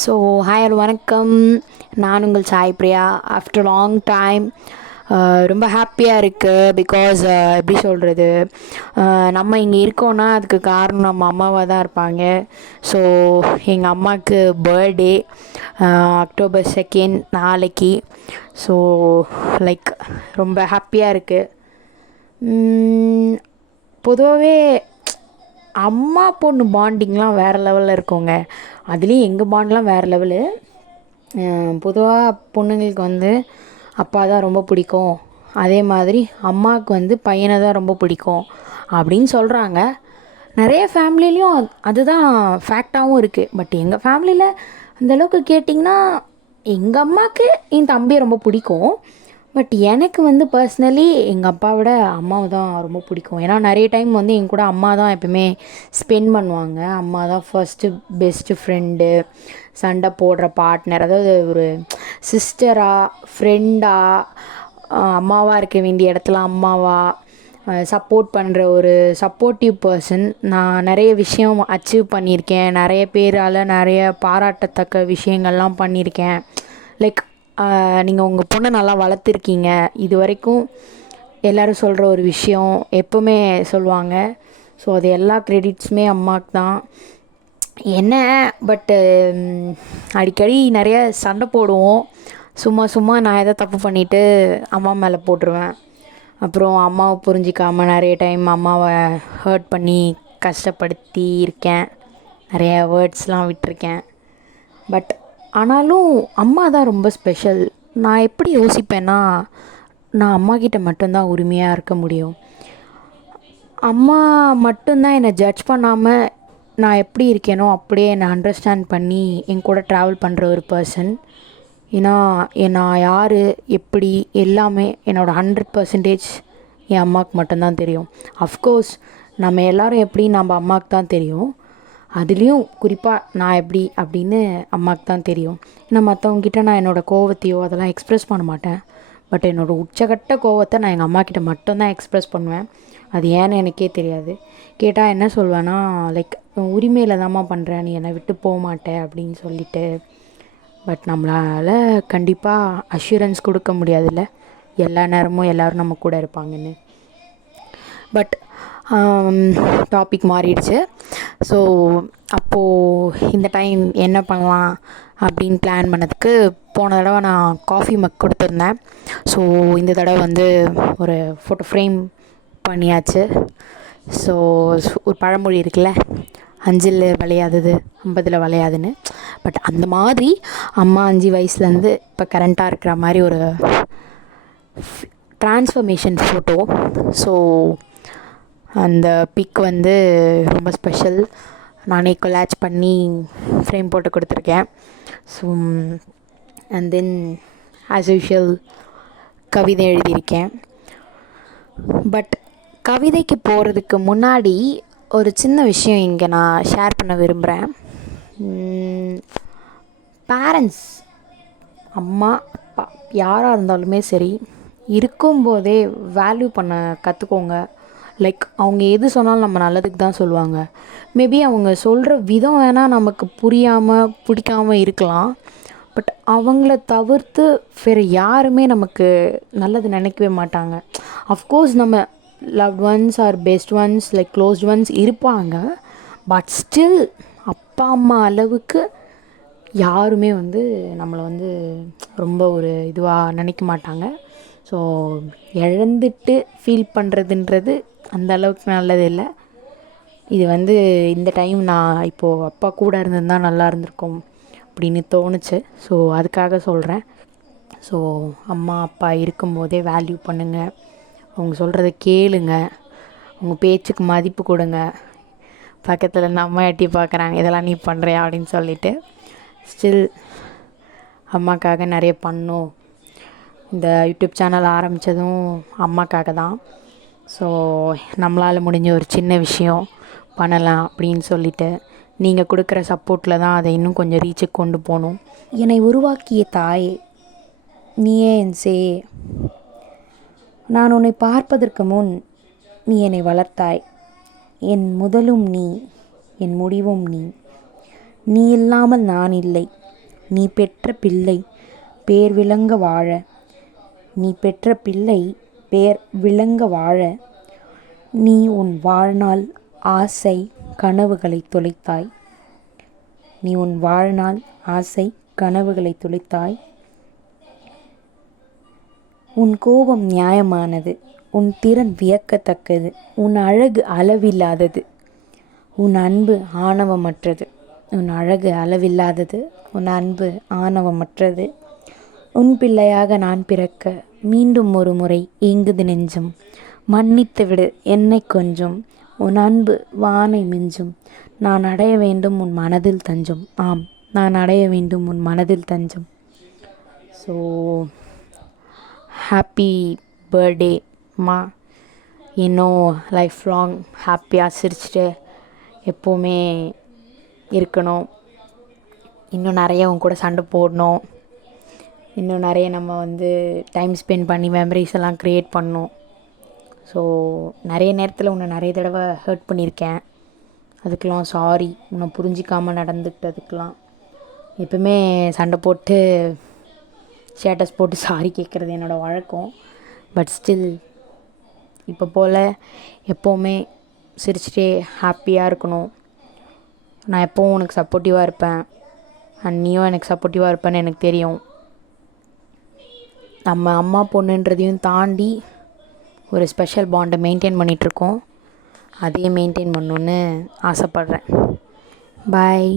So hi hello வணக்கம். நான் உங்கள் Sai Priya. After long time ரொம்ப ஹாப்பியாக இருக்குது. பிகாஸ் எப்படி சொல்கிறது, நம்ம இங்கே இருக்கோன்னா அதுக்கு காரணம் நம்ம அம்மாவாக தான் இருப்பாங்க. ஸோ எங்கள் அம்மாவுக்கு பர்த்டே October 2 நாளைக்கு. ஸோ லைக் ரொம்ப ஹாப்பியாக இருக்குது. பொதுவாகவே அம்மா பொண்ணு பாண்டிங்லாம் வேறு லெவலில் இருக்குங்க. அதுலேயும் எங்கள் பாண்ட்லாம் வேறு லெவலு. பொதுவாக பொண்ணுங்களுக்கு வந்து அப்பா தான் ரொம்ப பிடிக்கும், அதே மாதிரி அம்மாவுக்கு வந்து பையனை தான் ரொம்ப பிடிக்கும் அப்படின்னு சொல்கிறாங்க. நிறைய ஃபேமிலிலையும் அதுதான் ஃபேக்டாகவும் இருக்குது. பட் எங்கள் ஃபேமிலியில் அந்தளவுக்கு கேட்டிங்கன்னா எங்கள் அம்மாவுக்கு என் தம்பியை ரொம்ப பிடிக்கும். பட் எனக்கு வந்து பர்சனலி எங்கள் அப்பாவோட அம்மாவை தான் ரொம்ப பிடிக்கும். ஏன்னா நிறைய டைம் வந்து என் கூட அம்மா தான் எப்பவுமே ஸ்பெண்ட் பண்ணுவாங்க. அம்மா தான் ஃபஸ்ட்டு பெஸ்ட்டு ஃப்ரெண்டு, சண்டை போடுற பார்ட்னர், அதாவது ஒரு சிஸ்டராக ஃப்ரெண்டாக, அம்மாவாக இருக்க வேண்டிய இடத்துல அம்மாவாக சப்போர்ட் பண்ணுற ஒரு சப்போர்ட்டிவ் பர்சன். நான் நிறைய விஷயம் அச்சீவ் பண்ணியிருக்கேன், நிறைய பேரால் நிறைய பாராட்டத்தக்க விஷயங்கள்லாம் பண்ணியிருக்கேன். லைக் நீங்கள் உங்கள் பொண்ணை நல்லா வளர்த்துருக்கீங்க, இது வரைக்கும் எல்லோரும் சொல்கிற ஒரு விஷயம் எப்போவுமே சொல்லுவாங்க. ஸோ அது எல்லா க்ரெடிட்ஸுமே அம்மாவுக்கு தான். என்ன பட்டு அடிக்கடி நிறைய சண்டை போடுவோம். சும்மா நான் எதாவது தப்பு பண்ணிவிட்டு அம்மா மேலே போட்டுருவேன். அப்புறம் அம்மாவை புரிஞ்சிக்காமல் நிறைய டைம் அம்மாவை ஹர்ட் பண்ணி கஷ்டப்படுத்தி இருக்கேன், நிறைய வேர்ட்ஸ்லாம் விட்டுருக்கேன். பட் ஆனாலும் அம்மா தான் ரொம்ப ஸ்பெஷல். நான் எப்படி யோசிப்பேன்னா, நான் அம்மாக்கிட்ட மட்டும்தான் உரிமையாக இருக்க முடியும். அம்மா மட்டும்தான் என்னை ஜட்ஜ் பண்ணாமல் நான் எப்படி இருக்கேனோ அப்படியே என்னை அண்டர்ஸ்டாண்ட் பண்ணி என் கூட ட்ராவல் பண்ணுற ஒரு பர்சன். ஏன்னா நான் யார் எப்படி எல்லாமே என்னோடய 100% என் அம்மாவுக்கு மட்டும்தான் தெரியும். அஃப்கோர்ஸ் நம்ம எல்லோரும் எப்படி நம்ம அம்மாவுக்கு தான் தெரியும். அதுலேயும் குறிப்பாக நான் எப்படி அப்படின்னு அம்மாவுக்கு தான் தெரியும். ஏன்னா மற்றவங்கக்கிட்ட நான் என்னோடய கோவத்தையோ அதெல்லாம் எக்ஸ்ப்ரெஸ் பண்ண மாட்டேன். பட் என்னோடய உச்சகட்ட கோவத்தை நான் எங்கள் அம்மாக்கிட்ட மட்டும்தான் எக்ஸ்ப்ரெஸ் பண்ணுவேன். அது ஏன்னு எனக்கே தெரியாது. கேட்டால் என்ன சொல்வேன்னா, லைக் உரிமையில் தான்மா பண்ணுறேன், நீ என்னை விட்டு போக மாட்டேன் அப்படின்னு சொல்லிட்டு. பட் நம்மளால் கண்டிப்பாக அஷூரன்ஸ் கொடுக்க முடியாதுல்ல எல்லா நேரமும் எல்லோரும் நம்ம கூட இருப்பாங்கன்னு. பட் டாபிக் மாறிடுச்சு. ஸோ அப்போது இந்த டைம் என்ன பண்ணலாம் அப்படின்னு பிளான் பண்ணதுக்கு போன தடவை நான் காஃபி மக் கொடுத்துருந்தேன். ஸோ இந்த தடவை வந்து ஒரு ஃபோட்டோ ஃப்ரேம் பண்ணியாச்சு. ஸோ ஒரு பழமொழி இருக்குல்ல, 5ல் விளையாதது 50ல் விளையாதுன்னு. பட் அந்த மாதிரி அம்மா 5 வயசுலேருந்து இப்போ கரண்ட்டாக இருக்கிற மாதிரி ஒரு ட்ரான்ஸ்ஃபர்மேஷன் ஃபோட்டோ. ஸோ அந்த பிக் வந்து ரொம்ப ஸ்பெஷல். நானே கொலாச் பண்ணி ஃப்ரேம் போட்டு கொடுத்துருக்கேன். So and then as usual கவிதை எழுதியிருக்கேன். பட் கவிதைக்கு போகிறதுக்கு முன்னாடி ஒரு சின்ன விஷயம் இங்கே நான் ஷேர் பண்ண விரும்புகிறேன். பேரண்ட்ஸ், அம்மா அப்பா யாராக இருந்தாலுமே சரி, இருக்கும்போதே வேல்யூ பண்ண கற்றுக்கோங்க. லைக் அவங்க எது சொன்னாலும் நம்ம நல்லதுக்கு தான் சொல்லுவாங்க. மேபி அவங்க சொல்கிற விதம் வேணால் நமக்கு புரியாமல் பிடிக்காமல் இருக்கலாம். பட் அவங்கள தவிர்த்து வேறு யாருமே நமக்கு நல்லது நினைக்கவே மாட்டாங்க. அஃப்கோர்ஸ் நம்ம loved ones or best ones like closest ones இருப்பாங்க. பட் ஸ்டில் அப்பா அம்மா அளவுக்கு யாருமே வந்து நம்மளை வந்து ரொம்ப ஒரு இதுவாக நினைக்க மாட்டாங்க. ஸோ இழந்துட்டு ஃபீல் பண்ணுறதுன்றது அந்த அளவுக்கு நல்லது இல்லை. இது வந்து இந்த டைம் நான் இப்போது அப்பா கூட இருந்திருந்தால் நல்லா இருந்திருக்கும் அப்படின்னு தோணுச்சு. ஸோ அதுக்காக சொல்கிறேன். ஸோ அம்மா அப்பா இருக்கும்போதே வேல்யூ பண்ணுங்கள், அவங்க சொல்கிறத கேளுங்க, அவங்க பேச்சுக்கு மதிப்பு கொடுங்க. பக்கத்தில் இந்த அம்மா எட்டி பார்க்குறாங்க, இதெல்லாம் நீ பண்ணுறியா அப்படின்னு சொல்லிவிட்டு ஸ்டில் அம்மாக்காக நிறைய பண்ணும். இந்த யூடியூப் சேனல் ஆரம்பித்ததும் அம்மாக்காக தான். ஸோ நம்மளால் முடிஞ்ச ஒரு சின்ன விஷயம் பண்ணலாம் அப்படின்னு சொல்லிவிட்டு நீங்கள் கொடுக்குற சப்போர்ட்டில் தான் அதை இன்னும் கொஞ்சம் ரீச்சுக்கு கொண்டு போகணும். என்னை உருவாக்கிய தாயே, நீயே என் சேயே, நான் உன்னை பார்ப்பதற்கு முன் நீ என்னை வளர்த்தாய். என் முதலும் நீ, என் முடிவும் நீ. நீ இல்லாமல் நான் இல்லை. நீ பெற்ற பிள்ளை பேர் விளங்க வாழ. நீ பெற்ற பிள்ளை பேர் விளங்க வாழ. நீ உன் வாழ்நாள் ஆசை கனவுகளை தொலைத்தாய். நீ உன் வாழ்நாள் ஆசை கனவுகளை தொலைத்தாய். உன் கோபம் நியாயமானது, உன் திறன் வியக்கத்தக்கது, உன் அழகு அளவில்லாதது, உன் அன்பு ஆணவமற்றது. உன் அழகு அளவில்லாதது, உன் அன்பு ஆணவமற்றது. உன் பிள்ளையாக நான் பிறக்க மீண்டும் ஒரு முறை ஏங்குது நெஞ்சம். மன்னித்து விடு என்னை கொஞ்சம், உன் அன்பு வானை மிஞ்சும். நான் அடைய வேண்டும் உன் மனதில் தஞ்சம். ஆம், நான் அடைய வேண்டும் உன் மனதில் தஞ்சம். ஸோ ஹாப்பி பர்த்டே அம்மா. இன்னும் லைஃப் லாங் ஹாப்பியாக சிரிச்சுட்டு எப்போவுமே இருக்கணும். இன்னும் நிறைய உன் கூட சண்டை போடணும். இன்னும் நிறைய நம்ம வந்து டைம் ஸ்பெண்ட் பண்ணி மெமரிஸ் எல்லாம் க்ரியேட் பண்ணணும். ஸோ நிறைய நேரத்தில் உன்னை நிறைய தடவை ஹர்ட் பண்ணியிருக்கேன். அதுக்கெலாம் சாரி. உன்னை புரிஞ்சிக்காமல் நடந்துக்கிட்டதுக்கெலாம். எப்பவுமே சண்டை போட்டு ஸ்டேட்டஸ் போட்டு சாரி கேட்குறது என்னோடய வழக்கம். பட் ஸ்டில் இப்போ போல் எப்போவுமே சிரிச்சிட்டே ஹாப்பியாக இருக்கணும். நான் எப்போவும் உனக்கு சப்போர்ட்டிவாக இருப்பேன். அண்ட் நீயும் எனக்கு சப்போர்ட்டிவாக இருப்பேன்னு எனக்கு தெரியும். நம்ம அம்மா பொண்ணுன்றதையும் தாண்டி ஒரு ஸ்பெஷல் பாண்டை மெயின்டைன் பண்ணிகிட்ருக்கோம். அதையே மெயின்டைன் பண்ணணுன்னு ஆசைப்பட்றேன். பாய்.